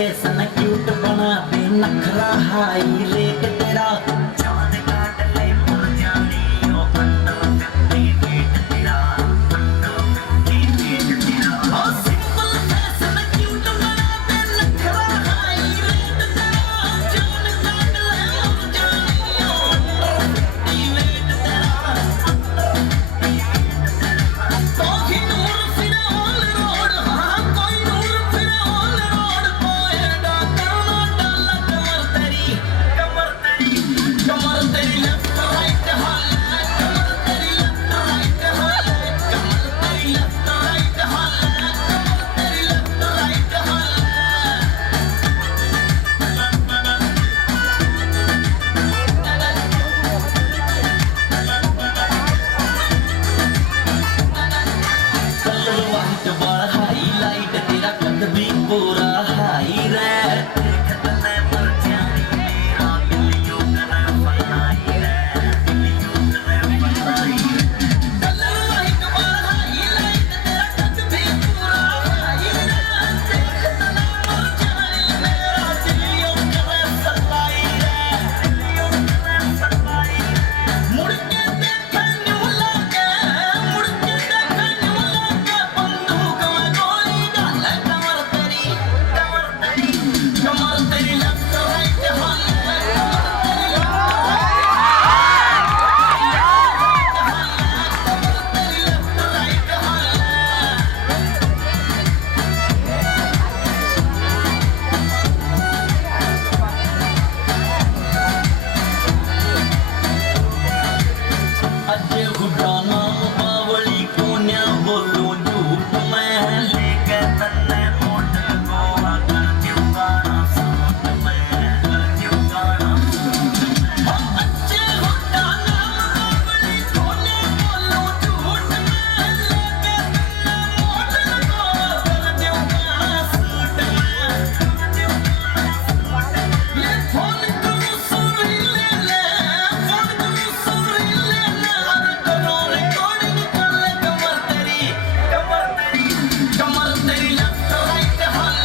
फैशन क्यूट बना दे नखरा हाई रेट तेरा जान काट ले मर जानी ओ अंडर 50 वेट तेरा अंडर 50 वेट तेरा ओ सिंपल फैशन क्यूट बना दे नखरा हाई रेट तेरा जान काट ले मर जानी ओ अंडर 50 वेट तेरा कोई नूर फिर ऑल रोड हाँ कोई नूर फिर ऑल रोड पोएगा करना डाला कमर तेरी लेफ्ट राइट हाल कमर तेरी लेफ्ट राइट हाल कमर तेरी लेफ्ट राइट हाल कमर तेरी लेफ्ट राइट कलर वाइट बड़ा हाईलाइट तेरा कद भी पूरा हाई रे खतने मर जानी मेरा दिलियों कना फलाई रे दिलियों कना फलाई कलर वाइट बड़ा हाईलाइट तेरा कद भी पूरा हाई रे खतने मर जानी मेरा दिलियों कना फलाई रे दिलियों कना फलाई मुड़ के देखने लगे मुड़ के देखने लगे बंदूक में गोली डाले कमर तेरी लेफ्ट राइट हाल अजय गुडाना बावली कोन्या बोलूं झूठ मैं लेके तन्ने होटल गोवा कर क्यों गाना सूट मैं कर क्यों गाना सूट मैं अजय गुडाना बावली कोन्या बोलूं झूठ मैं लेके तन्ने होटल गोवा कर क्यों गाना सूट मैं कर क्यों गाना सूट ये फोन करूं सुरी ले फोन करूं सुरी ले करो रिकॉर्डिंग कर ले कमर तेरी लेफ्ट राइट हाल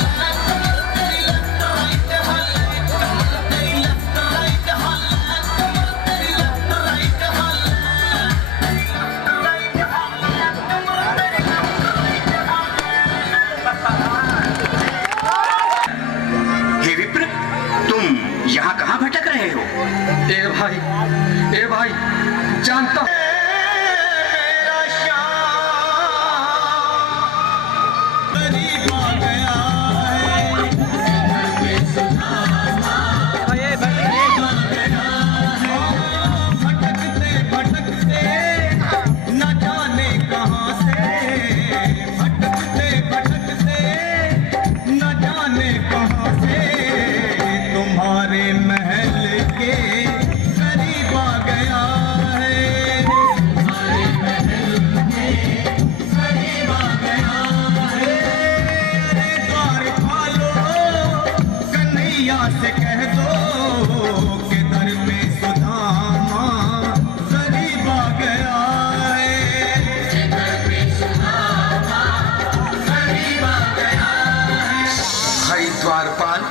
कमर तेरी लेफ्ट राइट हाल कमर तेरी लेफ्ट राइट हाल कमर तेरी लेफ्ट राइट हाल कमर तेरी हे विप्र, तुम यहाँ कहाँ भटक रहे हो? ए भाई जानता हूं। मेरा श्याम गरीब आ गया है घर पे सुधामा भटकते न जाने कहाँ से भटकते न जाने कहाँ से तुम्हारे महल के करीब आ गया है तुम्हारे महल के करीब आ गया है अरे द्वार खोलो कन्हैया से कह दो कि दर पे सुदामा करीब आ गया है दर पे सुदामा करीब आ गया है। भाई द्वारपाल,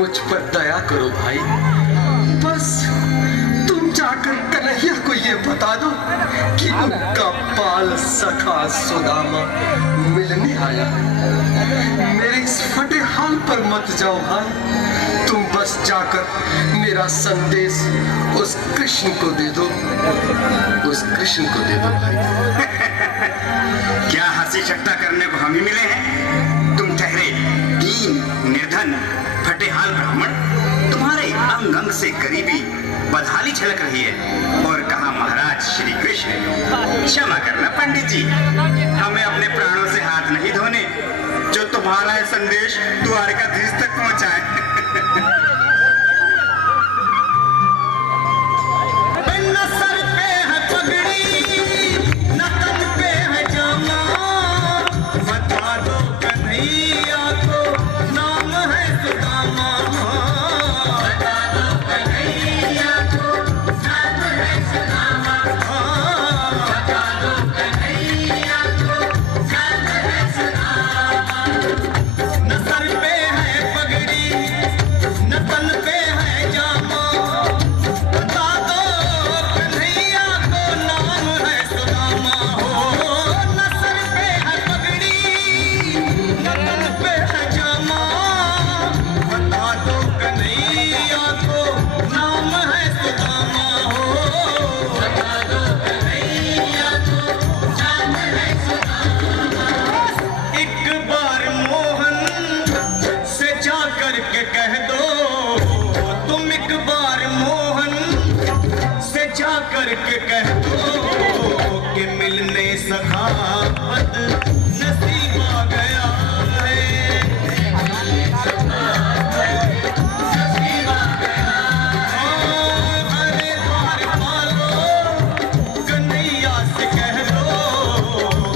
मुझ पर दया करो भाई। बस तुम जाकर कन्हैया को ये बता दो कि उनका बाल सखा सुदामा मिलने आया है। मेरे इस फटे हाल पर मत जाओ भाई, तुम बस जाकर मेरा संदेश उस कृष्ण को दे दो, उस कृष्ण को दे दो भाई। क्या हंसी ठट्टा करने को हम ही मिले हैं? तुम ठहरे दीन निर्धन फटेहाल ब्राह्मण, तुम्हारे अंग अंग से गरीबी बदहाली झलक रही है। और कहा महाराज श्री कृष्ण। क्षमा करना पंडित जी, हमें अपने प्राणों से हाथ नहीं धोने जो तुम्हारा ये संदेश द्वारकाधीश तक पहुंचाए। न सर पे है पगड़ी न तन पे है जामा, बता दो कन्हैया को नाम है सुदामा। बता दो कन्हैया को नाम है सुदामा। बता दो कन्हैया को नाम है सुदामा। न सर पे है करके कह दो कि मिलने सखावत नसीब आ गया है। नसीब आ गया है। हरे द्वार पालो कन्हैया से कह दो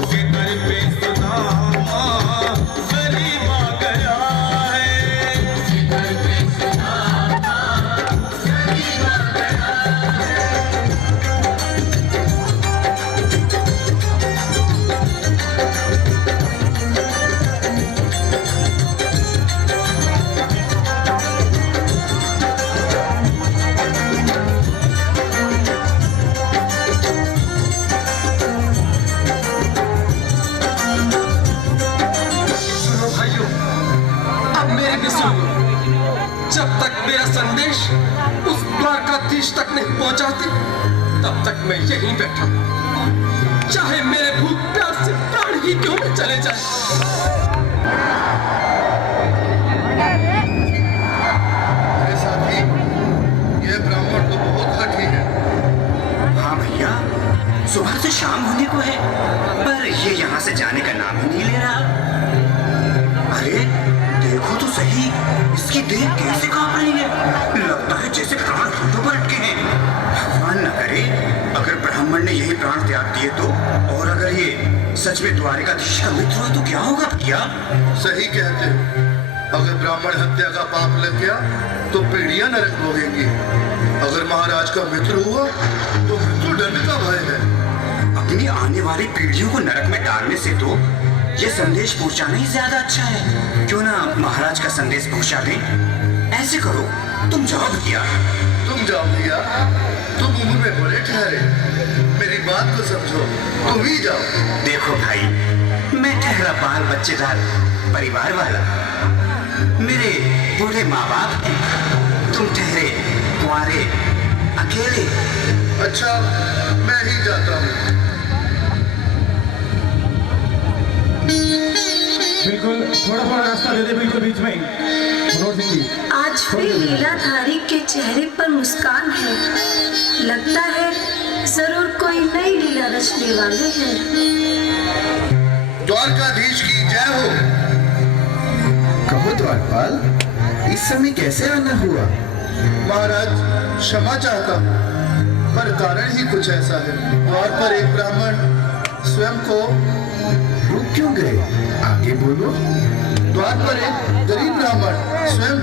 कि घर पे सुदामा गरीब आ गया है। घर पे सुदामा गरीब आ गया है। सुनो भाइयों, अब मेरी भी सुन लो। जब तक मेरा संदेश उस द्वारकाधीश तक नहीं पहुंचाती तब तक मैं यहीं बैठा, चाहे मेरे भूख प्यास से प्राण ही क्यों न चले जाए। अरे साथी, ये ब्राह्मण तो बहुत हठी है। हाँ भैया, सुबह से शाम होने को है पर ये यहाँ से जाने का नाम ही नहीं ले रहा। अरे देखो तो सही, इसकी देह कैसे कांप रही है। लगता है जैसे प्राण घुटनों पर अटके हैं। भगवान न करे अगर ब्राह्मण ने यही प्राण त्याग दिए तो, और अगर ये सच में द्वारिकाधीश का मित्र हो तो क्या होगा भैया? सही कहते हो। अगर ब्राह्मण हत्या का पाप लग गया तो पीढ़ियां नरक भोगेंगी। अगर महाराज का मित्र हुआ तो मृत्युदंड का भय है। अपनी आने वाली पीढ़ियों को नरक में डालने से तो ये संदेश पहुंचाना ही ज्यादा अच्छा है। क्यों ना महाराज का संदेश पहुंचा दें? ऐसे करो, तुम जाओ भैया। तुम जाओ भैया, तुम उम्र में बड़े ठहरे, मेरी बात को समझो, तुम ही जाओ। देखो भाई, मैं ठहरा बाल बच्चेदार परिवार वाला, मेरे बूढ़े माँ बाप हैं, तुम ठहरे कुंवारे अकेले। अच्छा, मैं ही जाता हूँ। बिल्कुल थोड़ा थोड़ा रास्ता दे दे, बिल्कुल बीच में मनोहर सिंह जी। आज भी लीलाधारी के चेहरे पर मुस्कान है। लगता है जरूर कोई नई लीला रचने वाले हैं। द्वारकाधीश की जय हो। कहो द्वारपाल, इस समय कैसे आना हुआ? महाराज क्षमा चाहता हूँ, पर कारण ही कुछ ऐसा है। द्वार पर एक ब्राह्मण स्वयं को रुक क्यों गए? आगे बोलो। द्वार पर एक गरीब ब्राह्मण स्वयं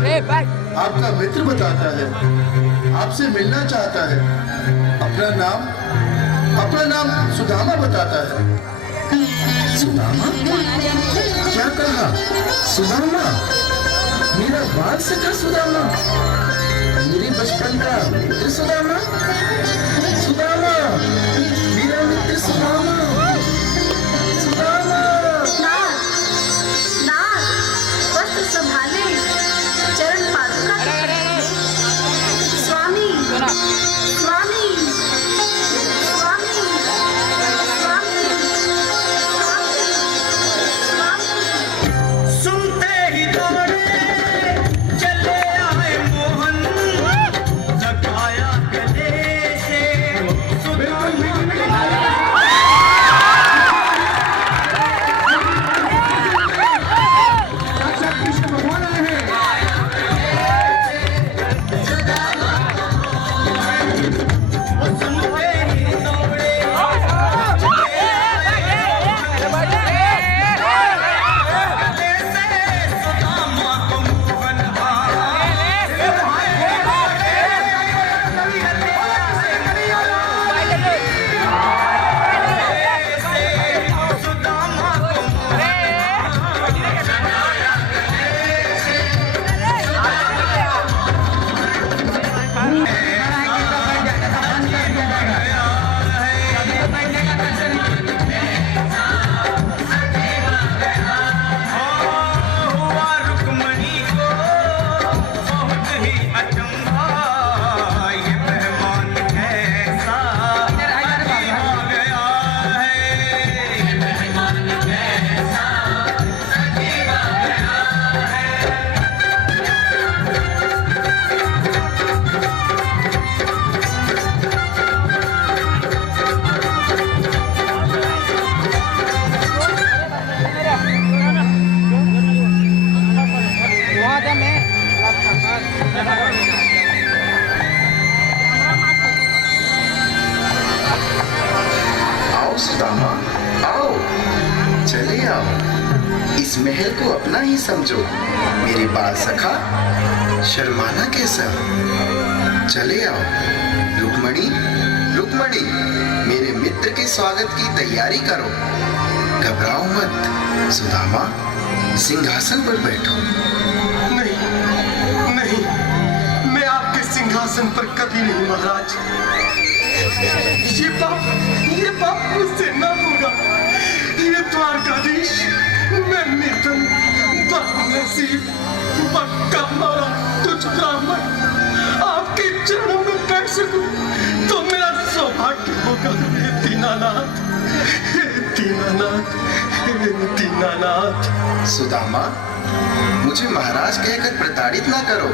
आपका मित्र बताता है, आपसे मिलना चाहता है। अपना नाम सुदामा बताता है। सुदामा? क्या कहा? सुदामा? मेरा बाल सखा सुदामा? मेरे बचपन का मित्र सुदामा? सुदामा, मेरा मित्र सुदामा। सुदामा। नाथ, वस्त्र संभाले, चरण पादुका पकड़े। स्वामी, स्वामी, स्वामी, स्वामी, स्वामी। सुनते ही दौड़े चले आए मोहन, जगाया गले आओ सुदामा, आओ, चले आओ। इस महल को अपना ही समझो, मेरे बाल सखा, शर्माना कैसा। चले आओ। रुक्मणी, रुक्मणी, मेरे मित्र के स्वागत की तैयारी करो। घबराओ मत। सुदामा, सिंहासन पर बैठो। नहीं, नहीं, मैं आपके सिंहासन पर कभी नहीं महाराज। ये पाप मुझसे न होगा। ये द्वारकाधीश, मैं निर्धन, बदनसीब, पक्का मारा तुझ ब्राह्मण आपके चरणों में बैठ सकूं तो मेरा सौभाग्य होगा। हे दीनानाथ, हे दीनानाथ, हे दीनानाथ। सुदामा, मुझे महाराज कहकर प्रताड़ित ना करो।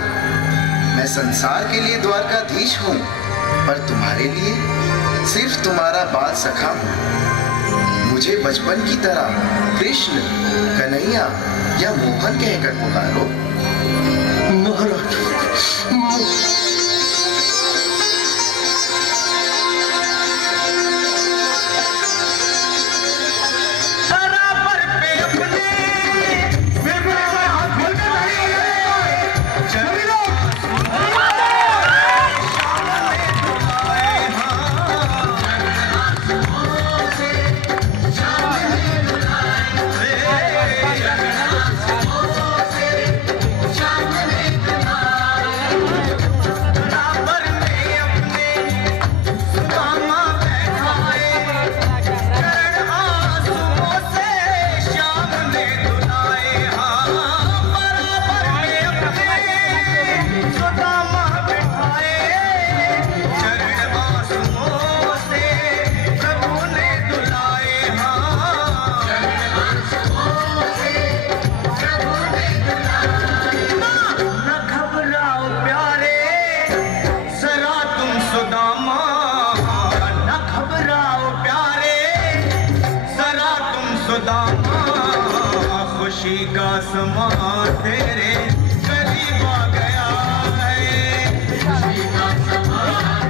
मैं संसार के लिए द्वारकाधीश हूँ, पर तुम्हारे लिए सिर्फ तुम्हारा बाल सखा हूँ। मुझे बचपन की तरह कृष्ण, कन्हैया या मोहन कहकर पुकारो। महाराज, खुशी का समा तेरे करीब आ गया है। खुशी का समा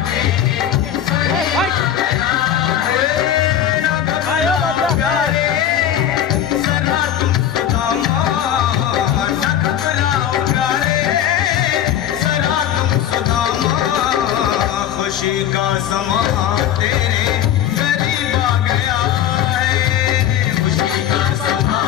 तेरे करीब आ गया है। ना घबराओ प्यारे, जरा तुम सुदामा, ना घबराओ प्यारे, जरा तुम सुदामा। खुशी का समा तेरे करीब आ गया है। खुशी का समा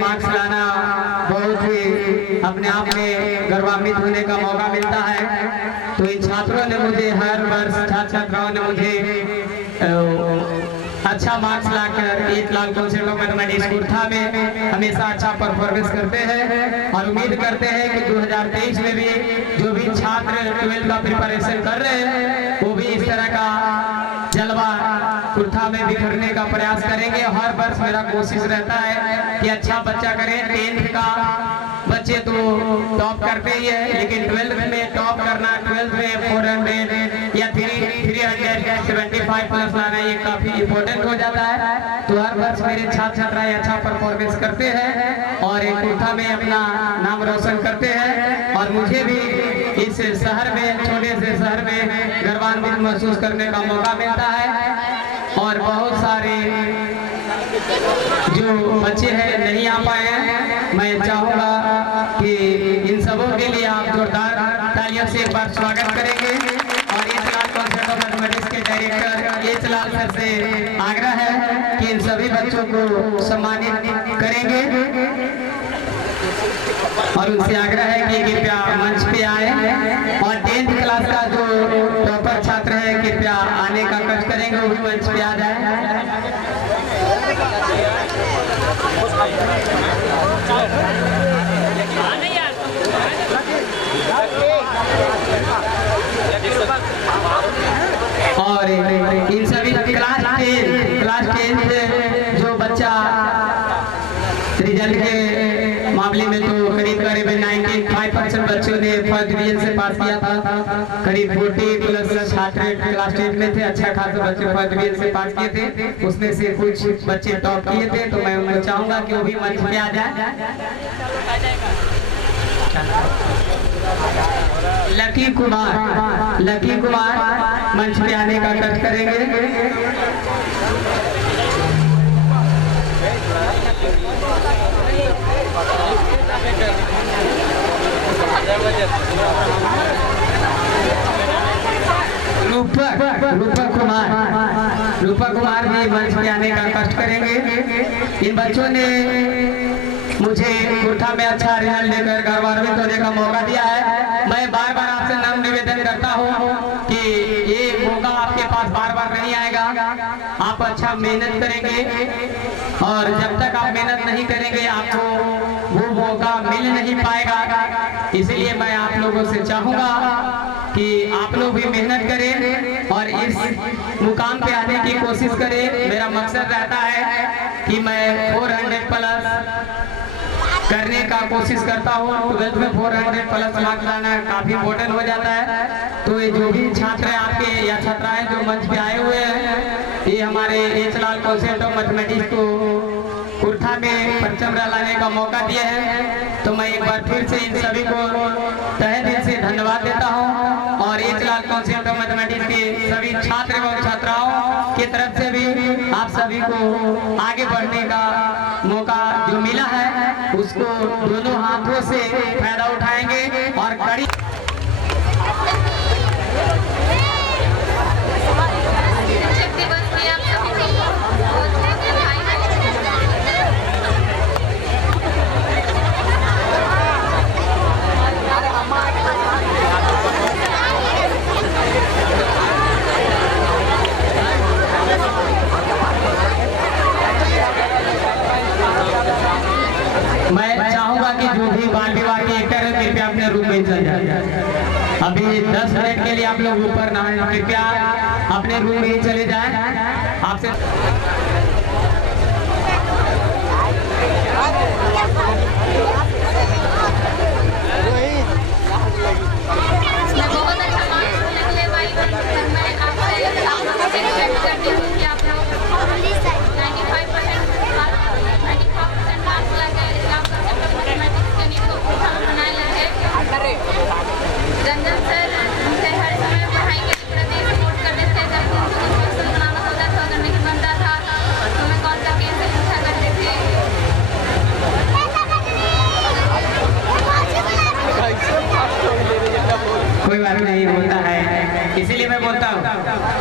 मार्क्स लाना बहुत ही अपने आप में गर्वान्वित होने का मौका मिलता है। तो इन छात्रों ने मुझे हर वर्ष छात्राओं ने मुझे अच्छा मार्क्स लाकर 1 लाख कौंसिलों मैथमेटिक्स कुर्था में हमेशा अच्छा परफॉर्मेंस करते हैं और उम्मीद करते हैं कि 2023 में भी जो भी छात्र 12th का प्रिपरेशन कर रहे हैं वो भी इस तरह का जलवा कुर्था में बिखरने का प्रयास करेंगे। हर वर्ष मेरा कोशिश रहता है कि अच्छा बच्चा करें। 10th का बच्चे तो टॉप करते ही है, लेकिन 12th में टॉप करना, 12th में 400 या 375 प्लस लाना ये काफी इम्पोर्टेंट हो जाता है। तो हर वर्ष मेरे छात्र छात्राएं अच्छा परफॉर्मेंस करते हैं और एक कुर्था में अपना नाम रोशन करते हैं। और मुझे भी इस शहर में, छोटे से शहर में गर्वान्वित महसूस करने का मौका मिलता है। और बहुत सारे जो बच्चे हैं नहीं आ पाए हैं, मैं चाहूँगा कि इन सबों के लिए आप जोरदार तालियों से एक बार स्वागत करेंगे। और H Lal concept of mathematics के डायरेक्टर एच लाल सर से आग्रह है कि इन सभी बच्चों को सम्मानित करेंगे और उनसे आग्रह है कि कृपया मंच पे आए। और 10th क्लास का जो टॉपर छात्र है कृपया आने का कष्ट करेंगे, वो भी मंच पे आ जाए। और इन सभी क्लास 10 जो बच्चा रिजल्ट के मामले में तो करीब 95% बच्चों ने फर्स्ट डिवीजन से पास किया था। करीब 40 प्लस छात्र क्लास 10 में थे, अच्छा खासा बच्चे फर्स्ट डिवीजन से पास किए थे। उसमें से कुछ बच्चे टॉप किए थे, तो मैं उनको चाहूंगा कि वो भी मंच पे आ जाए। लकी कुमार मंच पे आने का कष्ट करेंगे। रूपा कुमार भी मंच पे आने का कष्ट करेंगे। इन बच्चों ने मुझे कुर्था में अच्छा रिजल्ट लेकर गौरवान्वित होने का मौका दिया है। मैं बार बार आपसे नम्र निवेदन करता हूँ कि ये मौका आपके पास बार बार नहीं आएगा। आप अच्छा मेहनत करेंगे और जब तक आप मेहनत नहीं करेंगे आपको वो मौका मिल नहीं पाएगा। इसलिए मैं आप लोगों से चाहूँगा कि आप लोग भी मेहनत करें और इस मुकाम पे आने की कोशिश करें। मेरा मकसद रहता है कि मैं 400 प्लस करने का कोशिश करता हूँ। 12th में 400 प्लस मार्क्स लाना काफी इम्पोर्टेंट हो जाता है। तो ये जो भी छात्र हैं आपके या छात्राएं जो मंच पे आए हुए हैं, ये हमारे H Lal concept of mathematics को कुर्था में परचम लाने का मौका दिया है। तो मैं एक बार फिर से इन सभी को तहे दिल से धन्यवाद देता हूँ। और H Lal concept of mathematics के सभी छात्र एवं छात्राओं की तरफ से भी आप सभी को आगे बढ़ने का मौका जो मिला है उसको दोनों हाथों से फायदा उठाएंगे और कड़ी मैं चाहूंगा कि जो भी बाल विवाह के एक्टर है कृपया अपने रूम में चल जाए। अभी 10 मिनट के लिए आप लोग ऊपर ना आए, कृपया अपने रूम में ही चले जाएं। आपसे